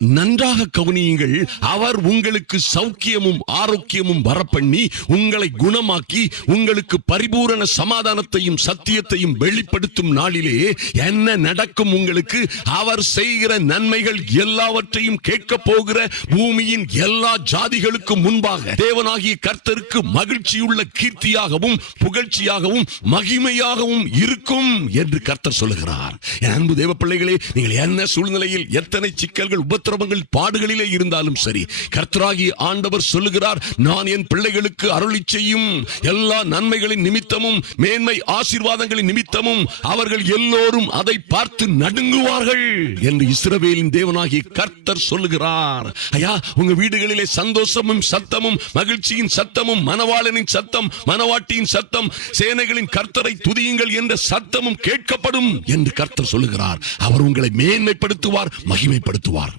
நன்றாக கவனியுங்கள். அவர் உங்களுக்கு சௌக்கியமும் ஆரோக்கியமும் வரப்பண்ணி உங்களை குணமாக்கி உங்களுக்கு பரிபூரண சமாதானத்தையும் சத்தியத்தையும் வெளிப்படுத்தும் நாளிலே என்ன நடக்கும்? உங்களுக்கு அவர் செய்கிற நன்மைகள் எல்லாவற்றையும் கேட்க போகிற பூமியின் எல்லா ஜாதிகளுக்கு முன்பாக தேவனாகிய கர்த்தருக்கு மகிழ்ச்சியுள்ள கீர்த்தியாகவும் புகழ்ச்சியாகவும் மகிமையாகவும் இருக்கும் என்று கர்த்தர் சொல்லுகிறார். என் அன்பு தேவ பிள்ளைகளே, நீங்கள் என்ன சூழ்நிலையில் எத்தனை சிக்கல்கள் பாடுகளிலே இருந்தாலும் சரி, கர்த்தராகிய ஆண்டவர் சொல்லுகிறார், நான் என் பிள்ளைகளுக்கு அருளி செய்யும் எல்லா நன்மைகளின் நிமித்தமும் மேன்மை ஆசீர்வாதங்களின் நிமித்தமும் அவர்கள் எல்லோரும் அதை பார்த்து நடுங்குவார்கள் என்று இஸ்ரவேலின் தேவனாகிய கர்த்தர் சொல்லுகிறார். ஐயா, உங்க வீடுகளிலே சந்தோஷமும் சத்தமும் மகிழ்ச்சியின் சத்தமும் மணவாளனின் சத்தம் மணவாட்டியின் சத்தம் சேனைகளின் கர்த்தரை துதியுங்கள் என்ற சத்தமும் கேட்கப்படும் என்று கர்த்தர் சொல்லுகிறார். அவர் உங்களை மேன்மைப்படுத்துவார், மகிமைப்படுத்துவார்.